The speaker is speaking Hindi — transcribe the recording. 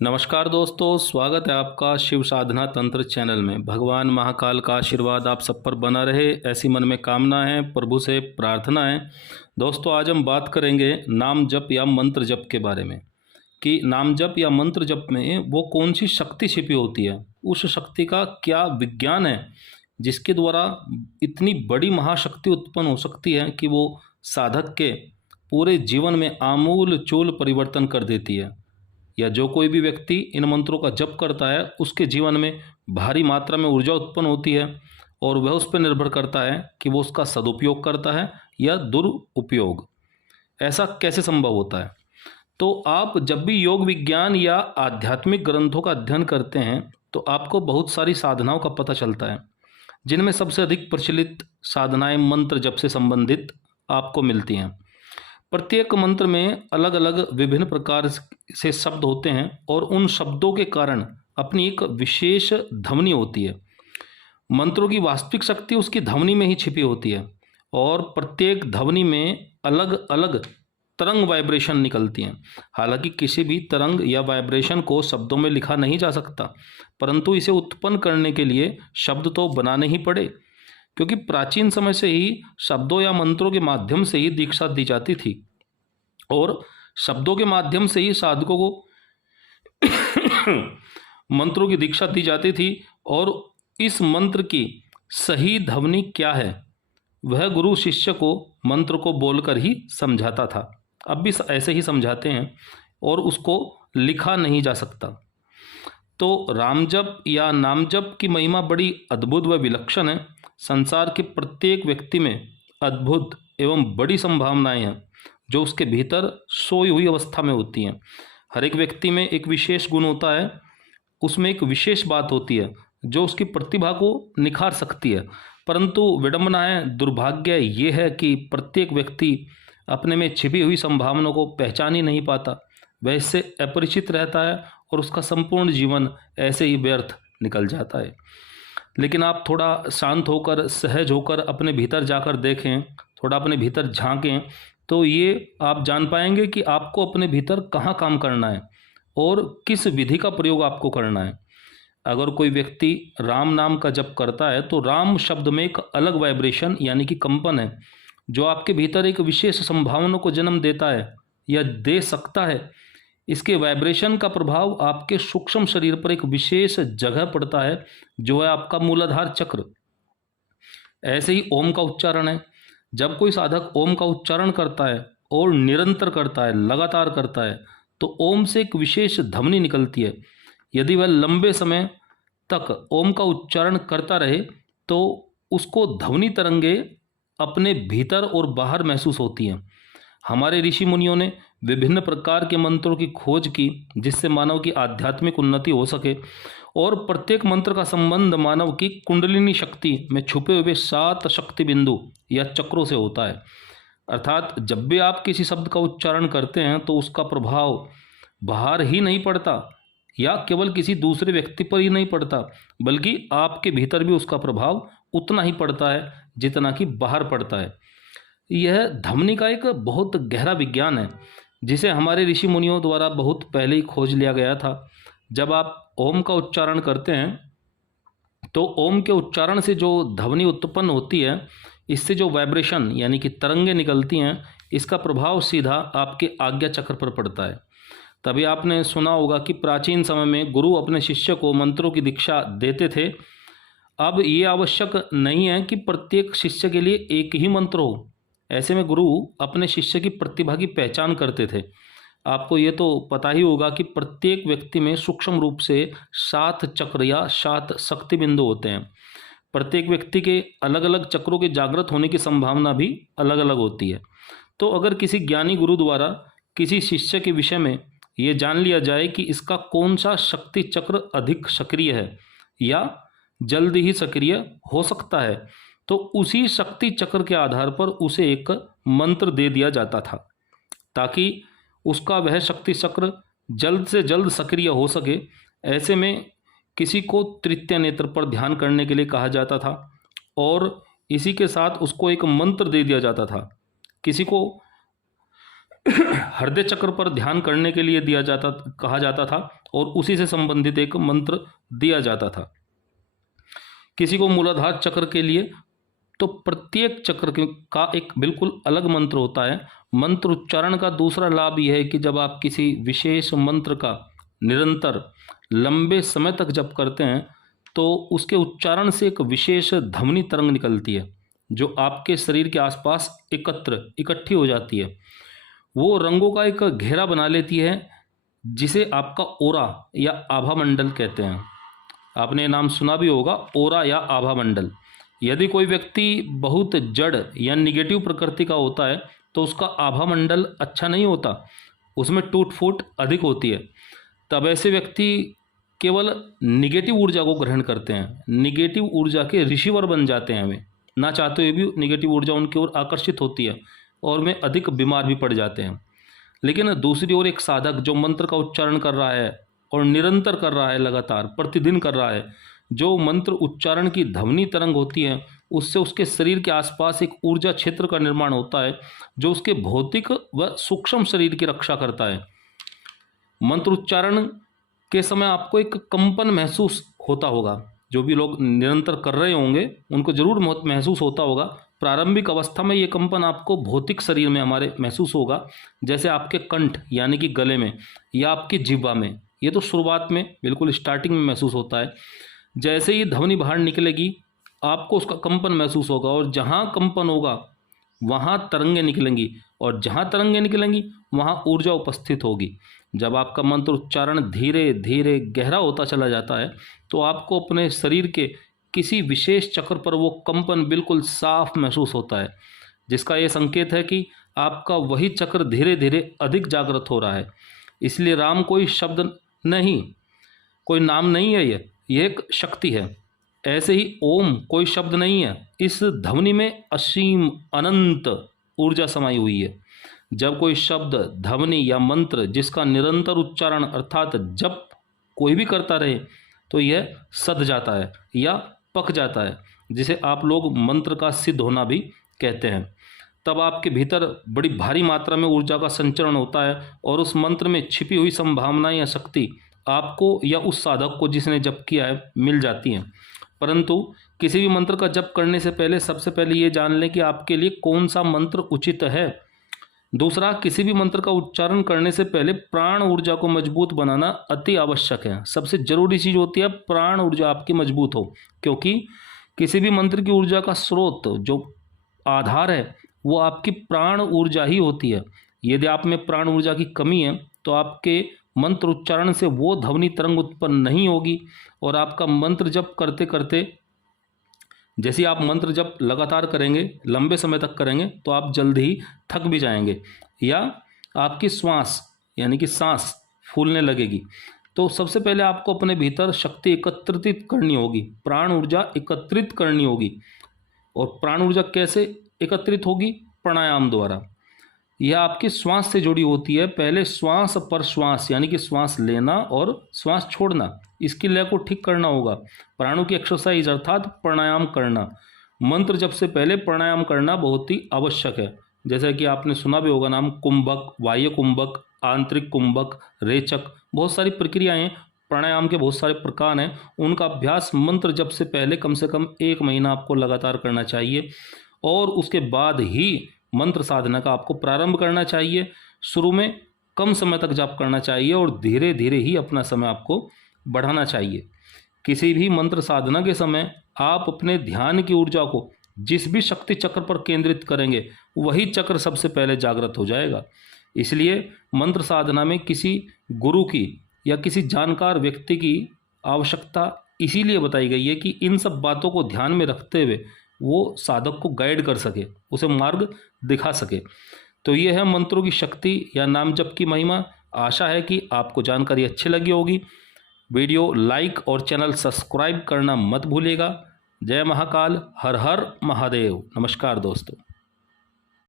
नमस्कार दोस्तों, स्वागत है आपका शिव साधना तंत्र चैनल में। भगवान महाकाल का आशीर्वाद आप सब पर बना रहे, ऐसी मन में कामना है, प्रभु से प्रार्थना है। दोस्तों, आज हम बात करेंगे नाम जप या मंत्र जप के बारे में कि नाम जप या मंत्र जप में वो कौन सी शक्ति छिपी होती है, उस शक्ति का क्या विज्ञान है जिसके द्वारा इतनी बड़ी महाशक्ति उत्पन्न हो सकती है कि वो साधक के पूरे जीवन में आमूल चूल परिवर्तन कर देती है। या जो कोई भी व्यक्ति इन मंत्रों का जप करता है उसके जीवन में भारी मात्रा में ऊर्जा उत्पन्न होती है और वह उस पर निर्भर करता है कि वो उसका सदुपयोग करता है या दुरुपयोग। ऐसा कैसे संभव होता है? तो आप जब भी योग विज्ञान या आध्यात्मिक ग्रंथों का अध्ययन करते हैं तो आपको बहुत सारी साधनाओं का पता चलता है, जिनमें सबसे अधिक प्रचलित साधनाएं मंत्र जप से संबंधित आपको मिलती हैं। प्रत्येक मंत्र में अलग अलग विभिन्न प्रकार से शब्द होते हैं और उन शब्दों के कारण अपनी एक विशेष ध्वनि होती है। मंत्रों की वास्तविक शक्ति उसकी ध्वनि में ही छिपी होती है और प्रत्येक ध्वनि में अलग अलग तरंग वाइब्रेशन निकलती हैं। हालांकि किसी भी तरंग या वाइब्रेशन को शब्दों में लिखा नहीं जा सकता, परंतु इसे उत्पन्न करने के लिए शब्द तो बनाने ही पड़े, क्योंकि प्राचीन समय से ही शब्दों या मंत्रों के माध्यम से ही दीक्षा दी जाती थी और शब्दों के माध्यम से ही साधकों को मंत्रों की दीक्षा दी जाती थी। और इस मंत्र की सही ध्वनि क्या है वह गुरु शिष्य को मंत्र को बोलकर ही समझाता था। अब भी ऐसे ही समझाते हैं और उसको लिखा नहीं जा सकता। तो राम जप या नाम जप की महिमा बड़ी अद्भुत व विलक्षण है। संसार के प्रत्येक व्यक्ति में अद्भुत एवं बड़ी संभावनाएं हैं जो उसके भीतर सोई हुई अवस्था में होती हैं। हर एक व्यक्ति में एक विशेष गुण होता है, उसमें एक विशेष बात होती है जो उसकी प्रतिभा को निखार सकती है। परंतु विडंबना है, दुर्भाग्य ये है कि प्रत्येक व्यक्ति अपने में छिपी हुई संभावनाओं को पहचान ही नहीं पाता। वह इससे अपरिचित रहता है और उसका संपूर्ण जीवन ऐसे ही व्यर्थ निकल जाता है। लेकिन आप थोड़ा शांत होकर, सहज होकर अपने भीतर जाकर देखें, थोड़ा अपने भीतर झांकें, तो ये आप जान पाएंगे कि आपको अपने भीतर कहाँ काम करना है और किस विधि का प्रयोग आपको करना है। अगर कोई व्यक्ति राम नाम का जप करता है तो राम शब्द में एक अलग वाइब्रेशन यानी कि कंपन है जो आपके भीतर एक विशेष संभावना को जन्म देता है या दे सकता है। इसके वाइब्रेशन का प्रभाव आपके सूक्ष्म शरीर पर एक विशेष जगह पड़ता है जो है आपका मूलाधार चक्र। ऐसे ही ओम का उच्चारण है। जब कोई साधक ओम का उच्चारण करता है और निरंतर करता है, लगातार करता है, तो ओम से एक विशेष ध्वनि निकलती है। यदि वह लंबे समय तक ओम का उच्चारण करता रहे तो उसको ध्वनि तरंगे अपने भीतर और बाहर महसूस होती हैं। हमारे ऋषि मुनियों ने विभिन्न प्रकार के मंत्रों की खोज की जिससे मानव की आध्यात्मिक उन्नति हो सके और प्रत्येक मंत्र का संबंध मानव की कुंडलिनी शक्ति में छुपे हुए 7 शक्ति बिंदु या चक्रों से होता है। अर्थात जब भी आप किसी शब्द का उच्चारण करते हैं तो उसका प्रभाव बाहर ही नहीं पड़ता या केवल किसी दूसरे व्यक्ति पर ही नहीं पड़ता, बल्कि आपके भीतर भी उसका प्रभाव उतना ही पड़ता है जितना कि बाहर पड़ता है। यह ध्वनि का एक बहुत गहरा विज्ञान है जिसे हमारे ऋषि मुनियों द्वारा बहुत पहले ही खोज लिया गया था। जब आप ओम का उच्चारण करते हैं तो ओम के उच्चारण से जो ध्वनि उत्पन्न होती है, इससे जो वाइब्रेशन यानी कि तरंगें निकलती हैं, इसका प्रभाव सीधा आपके आज्ञा चक्र पर पड़ता है। तभी आपने सुना होगा कि प्राचीन समय में गुरु अपने शिष्य को मंत्रों की दीक्षा देते थे। अब ये आवश्यक नहीं है कि प्रत्येक शिष्य के लिए एक ही मंत्र हो। ऐसे में गुरु अपने शिष्य की प्रतिभा की पहचान करते थे। आपको ये तो पता ही होगा कि प्रत्येक व्यक्ति में सूक्ष्म रूप से 7 चक्र या 7 शक्ति बिंदु होते हैं। प्रत्येक व्यक्ति के अलग अलग चक्रों के जागृत होने की संभावना भी अलग अलग होती है। तो अगर किसी ज्ञानी गुरु द्वारा किसी शिष्य के विषय में ये जान लिया जाए कि इसका कौन सा शक्ति चक्र अधिक सक्रिय है या जल्द ही सक्रिय हो सकता है, तो उसी शक्ति चक्र के आधार पर उसे एक मंत्र दे दिया जाता था ताकि उसका वह शक्ति चक्र जल्द से जल्द सक्रिय हो सके। ऐसे में किसी को तृतीय नेत्र पर ध्यान करने के लिए कहा जाता था और इसी के साथ उसको एक मंत्र दे दिया जाता था। किसी को हृदय चक्र पर ध्यान करने के लिए कहा जाता था और उसी से संबंधित एक मंत्र दिया जाता था। किसी को मूलाधार चक्र के लिए तो प्रत्येक चक्र का एक बिल्कुल अलग मंत्र होता है। मंत्र उच्चारण का दूसरा लाभ यह है कि जब आप किसी विशेष मंत्र का निरंतर लंबे समय तक जप करते हैं तो उसके उच्चारण से एक विशेष ध्वनि तरंग निकलती है जो आपके शरीर के आसपास इकट्ठी हो जाती है। वो रंगों का एक घेरा बना लेती है जिसे आपका ओरा या आभा मंडल कहते हैं। आपने नाम सुना भी होगा, ओरा या आभा मंडल। यदि कोई व्यक्ति बहुत जड़ या निगेटिव प्रकृति का होता है तो उसका आभा मंडल अच्छा नहीं होता, उसमें टूट फूट अधिक होती है। तब ऐसे व्यक्ति केवल निगेटिव ऊर्जा को ग्रहण करते हैं, निगेटिव ऊर्जा के रिसीवर बन जाते हैं। वे ना चाहते हुए भी निगेटिव ऊर्जा उनकी ओर आकर्षित होती है और वे अधिक बीमार भी पड़ जाते हैं। लेकिन दूसरी ओर एक साधक जो मंत्र का उच्चारण कर रहा है और निरंतर कर रहा है, लगातार प्रतिदिन कर रहा है, जो मंत्र उच्चारण की ध्वनि तरंग होती है उससे उसके शरीर के आसपास एक ऊर्जा क्षेत्र का निर्माण होता है जो उसके भौतिक व सूक्ष्म शरीर की रक्षा करता है। मंत्र उच्चारण के समय आपको एक कंपन महसूस होता होगा। जो भी लोग निरंतर कर रहे होंगे उनको जरूर महसूस होता होगा। प्रारंभिक अवस्था में ये कंपन आपको भौतिक शरीर में हमारे महसूस होगा, जैसे आपके कंठ यानी कि गले में या आपकी जिह्वा में। ये तो शुरुआत में बिल्कुल स्टार्टिंग में महसूस होता है। जैसे ही ध्वनि बाहर निकलेगी आपको उसका कंपन महसूस होगा और जहाँ कंपन होगा वहाँ तरंगें निकलेंगी और जहाँ तरंगें निकलेंगी वहाँ ऊर्जा उपस्थित होगी। जब आपका मंत्र उच्चारण धीरे धीरे गहरा होता चला जाता है तो आपको अपने शरीर के किसी विशेष चक्र पर वो कंपन बिल्कुल साफ महसूस होता है, जिसका ये संकेत है कि आपका वही चक्र धीरे धीरे अधिक जागृत हो रहा है। इसलिए राम कोई शब्द नहीं, कोई नाम नहीं है, ये एक शक्ति है। ऐसे ही ओम कोई शब्द नहीं है, इस ध्वनि में असीम अनंत ऊर्जा समाई हुई है। जब कोई शब्द, ध्वनि या मंत्र जिसका निरंतर उच्चारण अर्थात जप कोई भी करता रहे तो यह सध जाता है या पक जाता है, जिसे आप लोग मंत्र का सिद्ध होना भी कहते हैं। तब आपके भीतर बड़ी भारी मात्रा में ऊर्जा का संचरण होता है और उस मंत्र में छिपी हुई संभावनाएं या शक्ति आपको या उस साधक को जिसने जप किया है मिल जाती हैं। परंतु किसी भी मंत्र का जप करने से पहले सबसे पहले ये जान लें कि आपके लिए कौन सा मंत्र उचित है। दूसरा, किसी भी मंत्र का उच्चारण करने से पहले प्राण ऊर्जा को मजबूत बनाना अति आवश्यक है। सबसे जरूरी चीज़ होती है प्राण ऊर्जा आपकी मजबूत हो, क्योंकि किसी भी मंत्र की ऊर्जा का स्रोत, जो आधार है, वो आपकी प्राण ऊर्जा ही होती है। यदि आप में प्राण ऊर्जा की कमी है तो आपके मंत्र उच्चारण से वो ध्वनि तरंग उत्पन्न नहीं होगी और आपका मंत्र जप करते करते, जैसे आप मंत्र जप लगातार करेंगे, लंबे समय तक करेंगे, तो आप जल्द ही थक भी जाएंगे या आपकी श्वास यानी कि सांस फूलने लगेगी। तो सबसे पहले आपको अपने भीतर शक्ति एकत्रित करनी होगी, प्राण ऊर्जा एकत्रित करनी होगी। और प्राण ऊर्जा कैसे एकत्रित होगी? प्राणायाम द्वारा। यह आपकी श्वास से जुड़ी होती है। पहले श्वास पर श्वास यानी कि श्वास लेना और श्वास छोड़ना, इसकी लय को ठीक करना होगा। प्राणों की एक्सरसाइज अर्थात प्राणायाम करना। मंत्र जप से पहले प्राणायाम करना बहुत ही आवश्यक है। जैसा कि आपने सुना भी होगा नाम कुंभक, बाह्य कुंभक, आंतरिक कुंभक, रेचक, बहुत सारी प्रक्रियाएं, प्राणायाम के बहुत सारे प्रकार हैं। उनका अभ्यास मंत्र जप से पहले कम से कम 1 महीना आपको लगातार करना चाहिए और उसके बाद ही मंत्र साधना का आपको प्रारंभ करना चाहिए। शुरू में कम समय तक जाप करना चाहिए और धीरे धीरे ही अपना समय आपको बढ़ाना चाहिए। किसी भी मंत्र साधना के समय आप अपने ध्यान की ऊर्जा को जिस भी शक्ति चक्र पर केंद्रित करेंगे वही चक्र सबसे पहले जागृत हो जाएगा। इसलिए मंत्र साधना में किसी गुरु की या किसी जानकार व्यक्ति की आवश्यकता इसीलिए बताई गई है कि इन सब बातों को ध्यान में रखते हुए वो साधक को गाइड कर सके, उसे मार्ग दिखा सके। तो ये है मंत्रों की शक्ति या नाम जप की महिमा। आशा है कि आपको जानकारी अच्छी लगी होगी। वीडियो लाइक और चैनल सब्सक्राइब करना मत भूलिएगा। जय महाकाल, हर हर महादेव। नमस्कार दोस्तों।